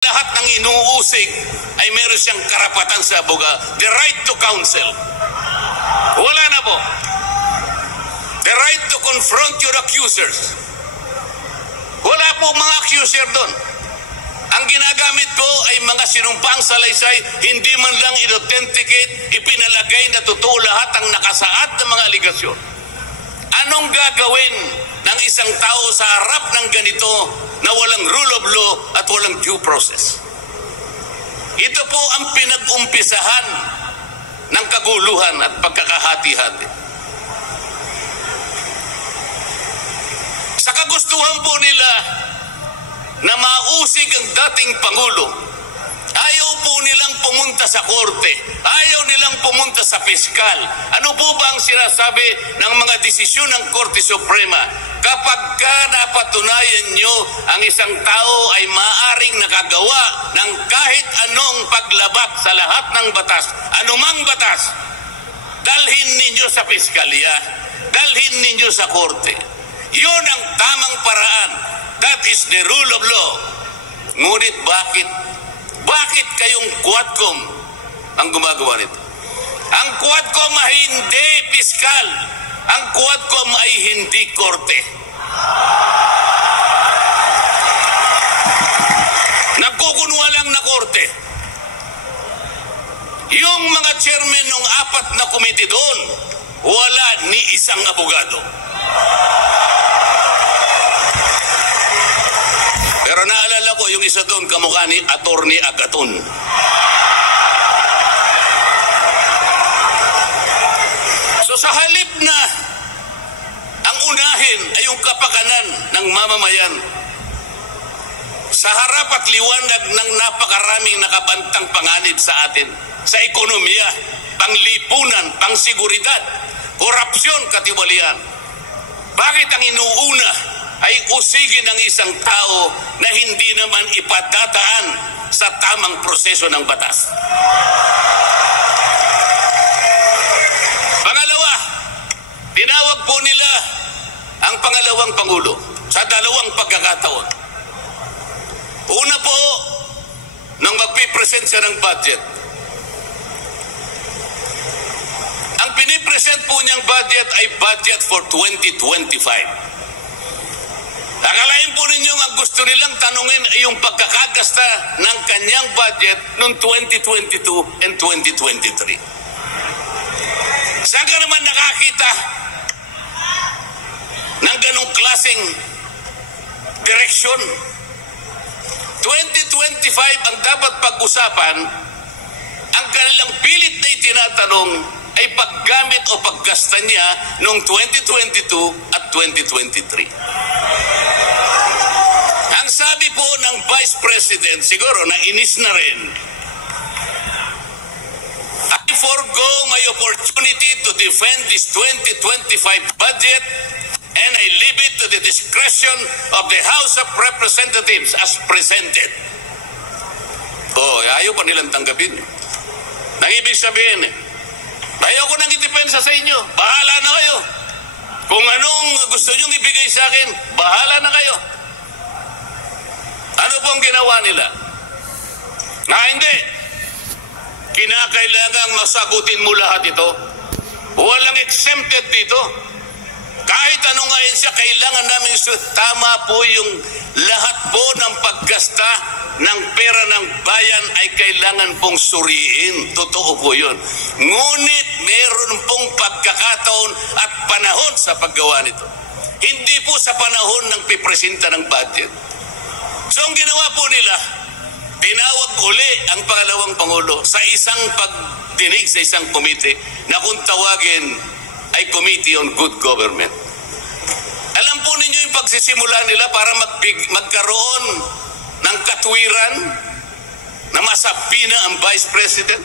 Lahat ng inuusig ay meron siyang karapatan sa abogado. The right to counsel. Wala na po. The right to confront your accusers. Wala po mga accuser doon. Ang ginagamit po ay mga sinumpang salaysay, hindi man lang in-authenticate, ipinalagay na totoo lahat ang nakasaad ng mga aligasyon. Anong gagawin ng isang tao sa harap ng ganito na walang rule of law at walang due process? Ito po ang pinag-umpisahan ng kaguluhan at pagkakahati-hati. Sa kagustuhan po nila na mausig ang dating Pangulo, ayaw po nilang pumunta sa korte, ayaw nilang pumunta sa piskal. Ano po ba ang sinasabi ng mga desisyon ng Korte Suprema? Kapag ka napatunayan nyo ang isang tao ay maaring nakagawa ng kahit anong paglabag sa lahat ng batas, anumang batas, dalhin ninyo sa piskalya, dalhin ninyo sa korte. Yun ang tamang paraan. That is the rule of law. Ngunit bakit kayong Quadcom ang gumagawa nito? Ang Quadcom ay hindi piskal. Ang Quadcom ay hindi korte. Nagkukunwa lang na korte. Yung mga chairman ng 4 na komite doon, wala ni isang abogado. Pero naalala ko yung isa doon, kamukha ni Attorney Agaton. So sa halip na ang unahin ay yung kapakanan ng mamamayan, sa harap at liwanag ng napakaraming nakabantang panganib sa atin, sa ekonomiya, panglipunan, pangsiguridad, korupsyon, katiwalian, bakit ang inuuna ay usigin ng isang tao na hindi naman ipadadaan sa tamang proseso ng batas? Pangalawa, tinawag po nila ang pangalawang Pangulo sa 2 pagkakataon. Una po, nang magpipresent siya ng budget. Ang pinipresent po niyang budget ay budget for 2025. Akalain po ninyo ang gusto nilang tanungin ay yung pagkakagasta ng kanyang budget noong 2022 and 2023. Saan ka naman nakakita ng ganong klaseng direksyon? 2025 ang dapat pag-usapan, ang kanilang pilit na itinatanong ay paggamit o paggasta niya noong 2022 at 2023. Ang sabi po ng Vice President, siguro nainis na rin, I forgo my opportunity to defend this 2025 budget and I leave it to the discretion of the House of Representatives as presented. Ayaw pa nilang tanggapin. Nang ibig sabihin, ayaw ko nang idepensa sa inyo. Bahala na kayo. Kung anong gusto nyong ibigay sa akin, bahala na kayo. Ano pong ginawa nila? Hindi. Kinakailangang masagutin mo lahat ito. Walang exempted dito. Kahit ano nga yun siya, kailangan namin tama po yung lahat po ng paggasta ng pera ng bayan ay kailangan pong suriin. Totoo po yun. Ngunit meron pong pagkakataon at panahon sa paggawa nito. Hindi po sa panahon ng pipresenta ng budget. So ang ginawa po nila, tinawag uli ang pangalawang Pangulo sa isang pagdinig sa isang komite na kung tawagin ay Committee on Good Government. Alam po ninyo yung pagsisimula nila para magkaroon ng katwiran na masapina ang Vice President.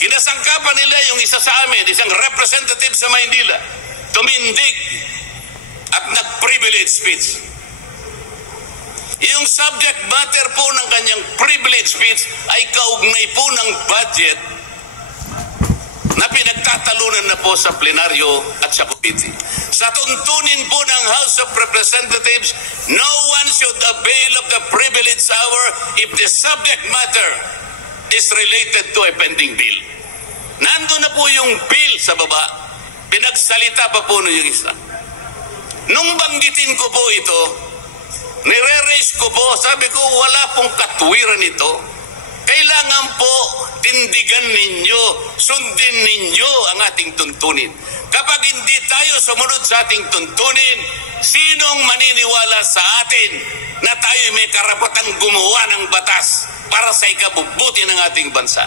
Kinasangkapan nila yung isa sa amin, isang representative sa Maynila, tumindig at nag-privilege speech. Yung subject matter po ng kanyang privilege speech ay kaugnay po ng budget na pinagtatalunan na po sa plenaryo at sa committee. Sa tuntunin po ng House of Representatives, no one should avail of the privilege hour if the subject matter is related to a pending bill. Nandun na po yung bill sa baba. Pinagsalita pa po yung isa. Nung banggitin ko po ito, nire-raise ko po, sabi ko wala pong katwiran ito. Kailangan po tindigan ninyo, sundin ninyo ang ating tuntunin. Kapag hindi tayo sumunod sa ating tuntunin, sinong maniniwala sa atin na tayo may karapatang gumawa ng batas para sa ikabubuti ng ating bansa?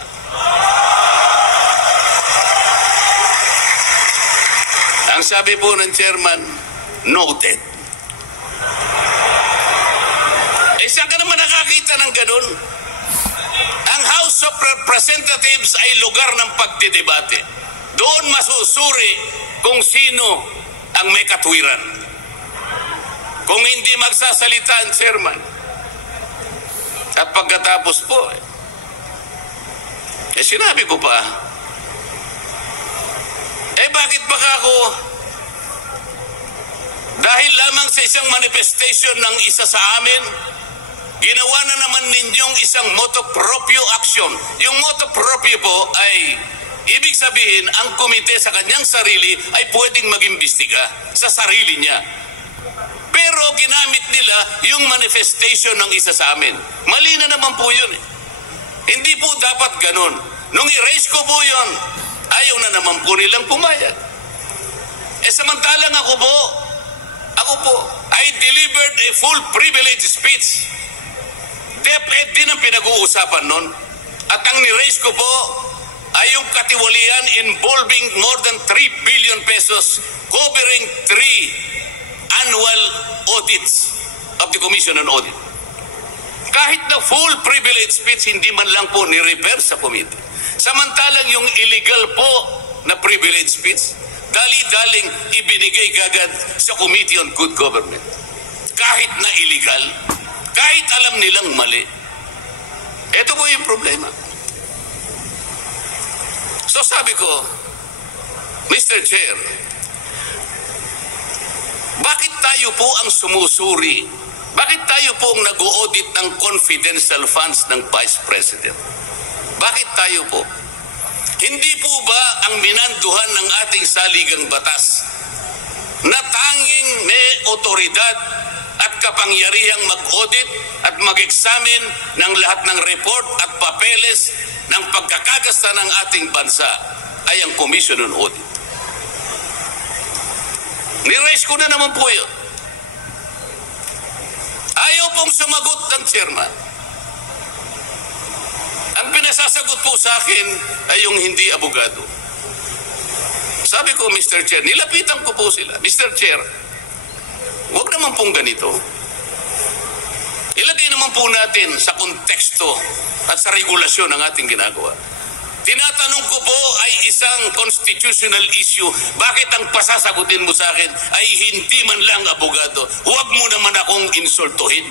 Ang sabi po ng chairman, noted. Saan ka naman nakakita ng ganun? Ang House of Representatives ay lugar ng pagdidebate. Doon masusuri kung sino ang may katwiran. Kung hindi magsasalita ang chairman. At pagkatapos po, sinabi ko pa, bakit baka ako, dahil lamang sa isang manifestation ng isa sa amin, ginawa na naman ninyong isang motu proprio action. Yung motu proprio po ay, ibig sabihin, ang komite sa kanyang sarili ay pwedeng mag-imbestiga sa sarili niya. Pero ginamit nila yung manifestation ng isa sa amin. Mali na naman po yun. Hindi po dapat ganun. Nung i-raise ko po yun, ayaw na naman po nilang pumayag. Samantalang ako po, I delivered a full privilege speech. DepEd din ang pinag-uusapan nun. At ang ni-raise ko po ay yung katiwalian involving more than 3 billion pesos covering 3 annual audits of the Commission on Audit. Kahit na full privilege speech, hindi man lang po ni-refer sa committee. Samantalang yung illegal po na privilege speech, dali-daling ibinigay kagad sa Committee on Good Government. Kahit na illegal, kahit alam nilang mali. Ito po yung problema. So sabi ko, Mr. Chair, bakit tayo po ang sumusuri? Bakit tayo po ang nag-audit ng confidential funds ng Vice President? Bakit tayo po? Hindi po ba ang minanduhan ng ating saligang batas na tanging may otoridad at kapangyarihang mag-audit at mag-examine ng lahat ng report at papeles ng pagkakagasta ng ating bansa ay ang Commission on Audit? Ni-raise ko na naman po yun. Ayaw pong sumagot ng chairman. Ang pinasasagot po sa akin ay yung hindi abogado. Sabi ko, Mr. Chair, nilapitan ko po sila. Mr. Chair, huwag naman pong ganito. Ilagay naman po natin sa konteksto at sa regulasyon ng ating ginagawa. Tinatanong ko po ay isang constitutional issue. Bakit ang pasasagutin mo sa akin ay hindi man lang abogado? Huwag mo naman akong insultuhin.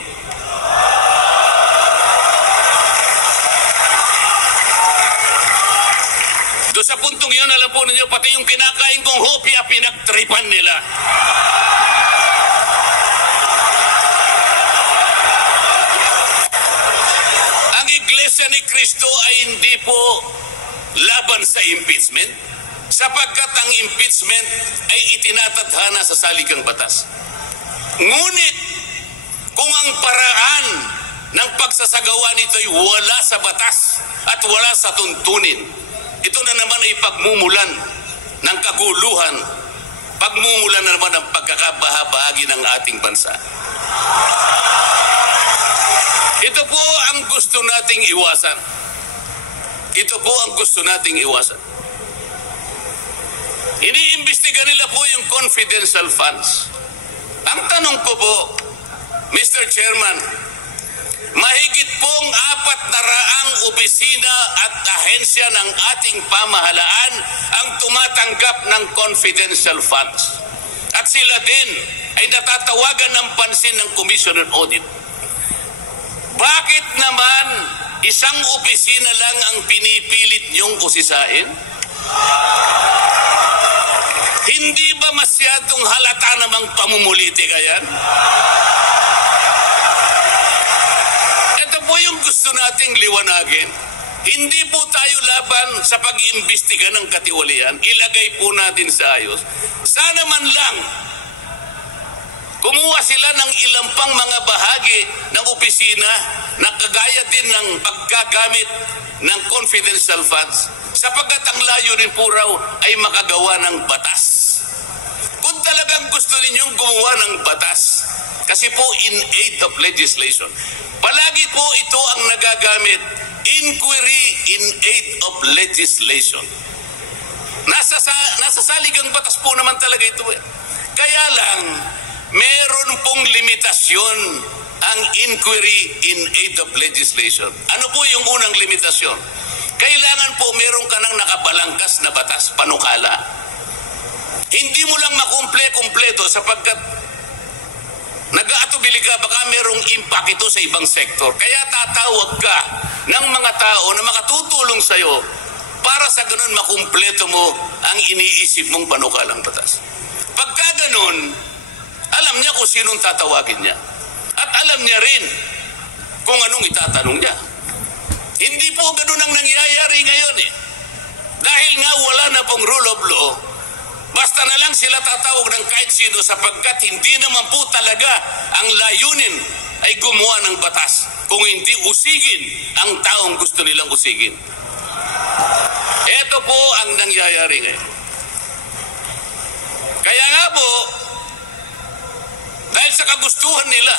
Doon sa puntong yun, alam po ninyo, pati yung kinakain kong hopya, pinagtripan nila. Ang Iglesia ni Cristo ay hindi po laban sa impeachment, sapagkat ang impeachment ay itinatadhana sa saligang batas. Ngunit, kung ang paraan ng pagsasagawa nito ay wala sa batas at wala sa tuntunin, ito na naman ay pagmumulan ng kaguluhan, pagmumulan na naman ng pagkakabahabahagi ng ating bansa. Ito po ang gusto nating iwasan. Ito po ang gusto nating iwasan. Iniimbestiga nila po yung confidential funds. Ang tanong ko po, Mr. Chairman, mahigit pong 400 opisina at ahensya ng ating pamahalaan ang tumatanggap ng confidential funds. At sila din ay natatawagan ng pansin ng Commission on Audit. Bakit naman isang opisina lang ang pinipilit niyong usisain? Hindi ba masyadong halata namang pamumulitika yan? Ito po yung gusto nating liwanagin. Hindi po tayo laban sa pag-iimbestiga ng katiwalian. Ilagay po natin sa ayos. Sana man lang kumuha sila ng ilang pang mga bahagi ng opisina na kagaya din ng paggagamit ng confidential funds sapagkat ang layunin po raw ay makagawa ng batas. Kung talagang gusto ninyong gumawa ng batas, kasi po in aid of legislation, palagi po ito ang nagagamit, inquiry in aid of legislation. Nasa saligang batas po naman talaga ito eh. Kaya lang, meron pong limitasyon ang inquiry in aid of legislation. Ano po yung unang limitasyon? Kailangan po meron ka ng nakabalangkas na batas, panukala. Hindi mo lang makumple-kumpleto sapagkat nag-aatubili ka, baka merong impact ito sa ibang sektor. Kaya tatawag ka ng mga tao na makatutulong sa'yo para sa ganun makumpleto mo ang iniisip mong panukalang batas. Pagka ganun, alam niya kung sinong tatawagin niya. At alam niya rin kung anong itatanong niya. Hindi po ganun ang nangyayari ngayon eh. Dahil nga wala na pong rule of law, basta na lang sila tatawag ng kahit sino sapagkat hindi naman po talaga ang layunin ay gumawa ng batas kung hindi usigin ang taong gusto nilang usigin. Ito po ang nangyayari ngayon. Kaya nga po, dahil sa kagustuhan nila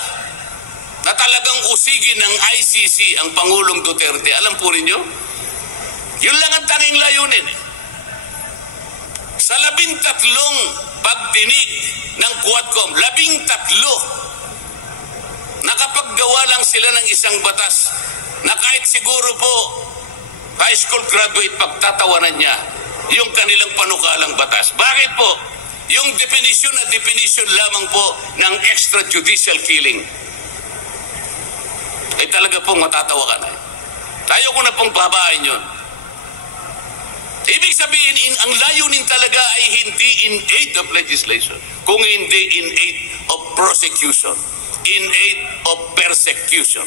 na talagang usigin ng ICC ang Pangulong Duterte, alam po ninyo, yun lang ang tanging layunin eh. Sa 13 pagdinig ng Quadcom, 13, nakapaggawa lang sila ng isang batas na kahit siguro po high school graduate pagtatawanan niya yung kanilang panukalang batas. Bakit po? Yung definition na definition lamang po ng extrajudicial killing. Ay talaga pong matatawa ka na. Tayo ko na pong babain yun. Ibig sabihin, ang layunin talaga ay hindi in aid of legislation, kung hindi in aid of prosecution, in aid of persecution.